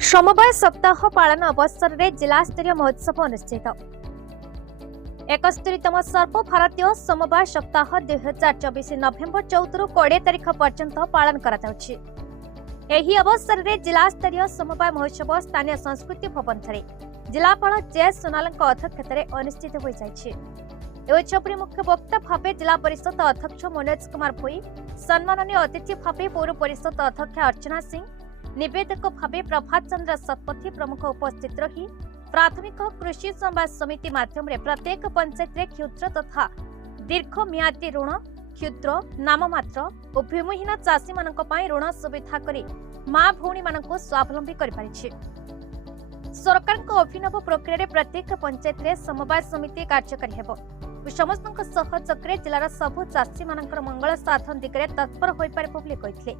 समवाय सप्ताह पालन अवसर में जिला स्तरीय महोत्सव अनुष्ठित 71तम सर्वभारतीय समवाय सप्ताह 2024 नवेम्बर 14 रु 20 तारिख पर्यंत पालन कराଯାଉଛି। ଏହି ଅବସରରେ जिला स्तरीय समवाय महोत्सव स्थानीय संस्कृति भवन ଠାରେ जिलापाल जे सोनालଙ୍କ अध्यक्षताରେ अनुष्ठित ହୋଇଯାଇଛି। उत्सव मुख्य वक्ता भावे जिला परिषद अध्यक्ष मनोज कुमार भोई, सम्माननीय अतिथि भावे पौर परिषद अध्यक्ष अर्चना सिंह, निवेदक भावे प्रभात चंद्र शतपथी प्रमुख उपस्थित रही प्राथमिक कृषि समवाय समिति माध्यम प्रत्येक पंचायत रे क्षुद्र तथा दीर्घ मियादी ऋण, क्षुद्र, नाममात्र और भूमिहीन चाषी मानक पई ऋण सुविधा करी मां भौणी मानक स्वावलंबी कर पारिछि। सरकार को अभिनव प्रक्रिया प्रत्येक पंचायत रे समवाय समिति कार्यकारी हेबो। समस्त सहयोगरे जिलार सबु चाषी मानकर मंगल साधन दिगरे तत्पर होई पारे बोली कहिथिले।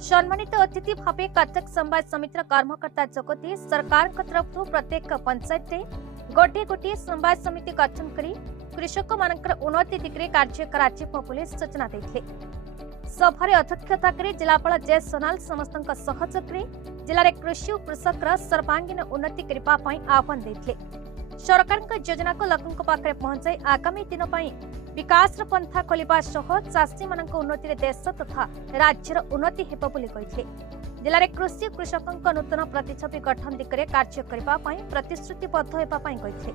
सम्मानित अतिथि भावे कटक समवाय समितिर कर्मकर्ता जगती सरकार तरफ प्रत्येक पंचायत गोटे गोटे समवाय समिति गठन करी कृषक मानकर उन्नति दिगरे कार्य कराजिबो बोली सूचना दैथिले। सभारे अध्यक्षता करी जिलापाल जे सोनाल समस्त सहयोगरे जिले कृषि और कृषकर सर्वांगीन उन्नति करबा पई आह्वान दैथिले। सरकार योजना को लोकों पाखे पहुंचाई आगामी दिन विकास पंथा खोलिबा सह चाषी मानक उन्नति देश तथा राज्यर उन्नति हेबो बोली कहिथिले। जिले कृषि कृषकों नूतन प्रतिच्छवि गठन दिगरे कार्य करबा पई प्रतिश्रुतिबद्ध हेबा पई कहिथिले।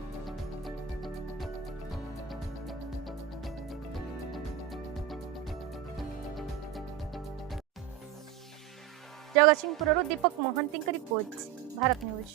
जगतसिंहपुर दीपक मोहंती रिपोर्ट, भारत न्यूज।